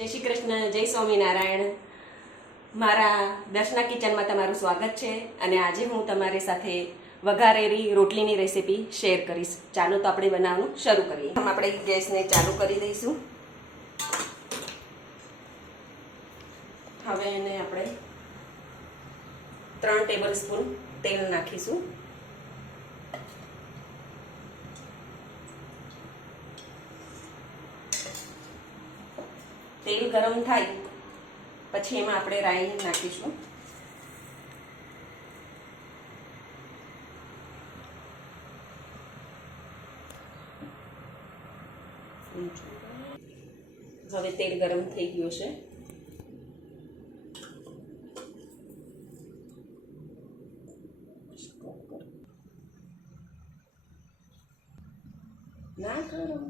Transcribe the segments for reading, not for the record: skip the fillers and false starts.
જય શ્રી કૃષ્ણ, જય સ્વામિનારાયણ. મારા દર્શના કિચનમાં તમારું સ્વાગત છે. અને આજે હું તમારી સાથે વઘારેલી રોટલીની રેસીપી શેર કરીશ. ચાલો તો આપણે બનાવવાનું શરૂ કરીએ. આપણે ગેસને ચાલુ કરી દઈશું. હવે એને આપણે 3 ટેબલ સ્પૂન તેલ નાખીશું. તેલ ગરમ થાય પછી એમાં આપણે રાઈ નાખીશું. હવે તેલ ગરમ થઈ ગયું છે. ના ગરમ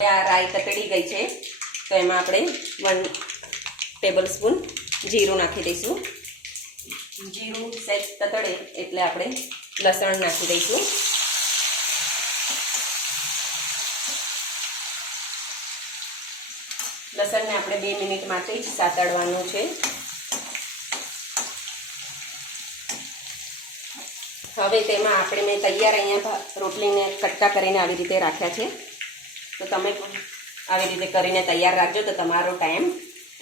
આ રાઈ તતડી ગઈ છે તો એમાં આપણે 1 ટેબલ સ્પૂન જીરું નાખી દઈશું. જીરું સહેજ તતડે એટલે આપણે લસણ નાખી દઈશું. લસણને આપણે 2 મિનિટ માટે જ સાતળવાનું છે. હવે તેમાં મેં તૈયાર અહીંયા રોટલીને કટકા કરીને આવી રીતે રાખ્યા છે. તો તમે પણ આવી રીતે કરીને તૈયાર રાખજો તો તમારો ટાઈમ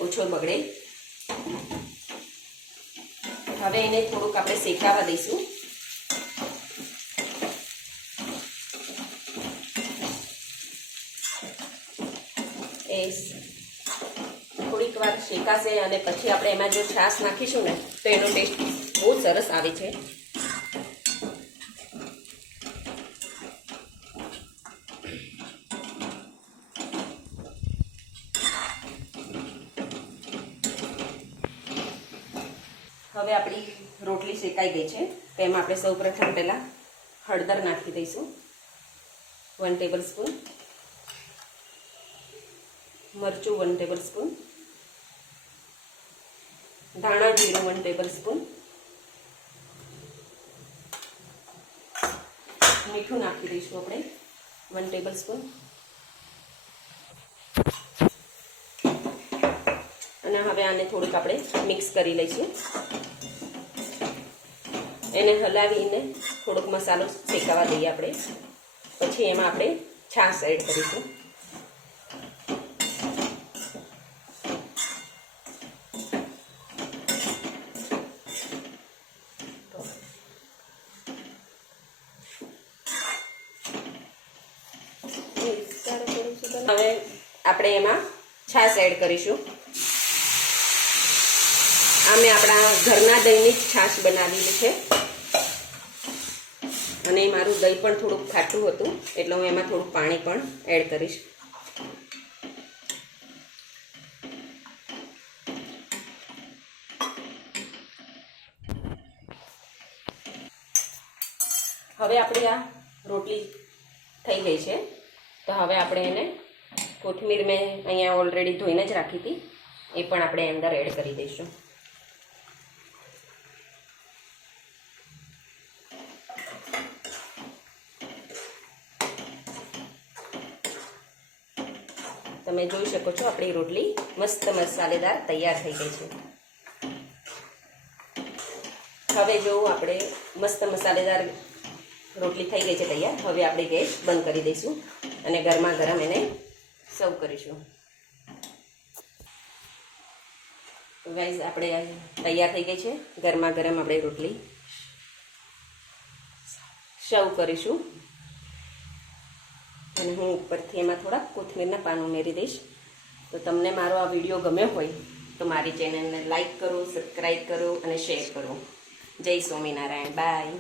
ઓછો બગડે. હવે એને થોડુંક આપણે શેકાવા દઈશું. એ થોડીક વાર શેકાશે અને પછી આપણે એમાં જો છાશ નાખીશું ને તો એનો ટેસ્ટ બહુ સરસ આવે છે. હવે આપણી રોટલી શેકાઈ ગઈ છે તો એમાં આપણે સૌપ્રથમ પહેલાં હળદર નાખી દઈશું 1 ટેબલ સ્પૂન, મરચું 1 ટેબલ સ્પૂન, ધાણા જીરું 1 ટેબલ સ્પૂન, મીઠું નાખી દઈશું આપણે 1 ટેબલ સ્પૂન. અને હવે આને થોડુંક આપણે મિક્સ કરી લઈશું. એને હલાવીને થોડોક મસાલો શેકાવા દઈએ આપણે. પછી એમાં આપણે છાશ એડ કરીશું. હવે આપણે એમાં છાશ એડ કરીશું. આ મેં આપણા ઘરના દહીંની જ છાશ બનાવેલી છે અને મારું દહીં પણ થોડુંક ખાટું હતું એટલે હું એમાં થોડુંક પાણી પણ એડ કરીશ. હવે આપણી આ રોટલી થઈ ગઈ છે તો હવે આપણે એને કોથમીર મેં અહીંયા ઓલરેડી ધોઈને જ રાખી હતી એ પણ આપણે અંદર એડ કરી દઈશું. તમે જોઈ શકો છો આપણી રોટલી મસ્ત મસાલેદાર તૈયાર થઈ ગઈ છે. હવે જો આપણે મસ્ત મસાલેદાર રોટલી થઈ ગઈ છે તૈયાર. હવે આપણે ગેસ બંધ કરી દઈશું અને ગરમા ગરમ એને સર્વ કરીશું. ગાઈઝ આપણે તૈયાર થઈ ગઈ છે. ગરમા ગરમ આપણે રોટલી સર્વ કરીશું અને હું ઉપરથી એમાં થોડા કોથમીરના પાન ઉમેરી દઈશ. તો તમને મારો આ વિડીયો ગમ્યો હોય તો મારી ચેનલને લાઈક કરો, સબસ્ક્રાઈબ કરો અને શેર કરો. જય સ્વામિનારાયણ. બાય.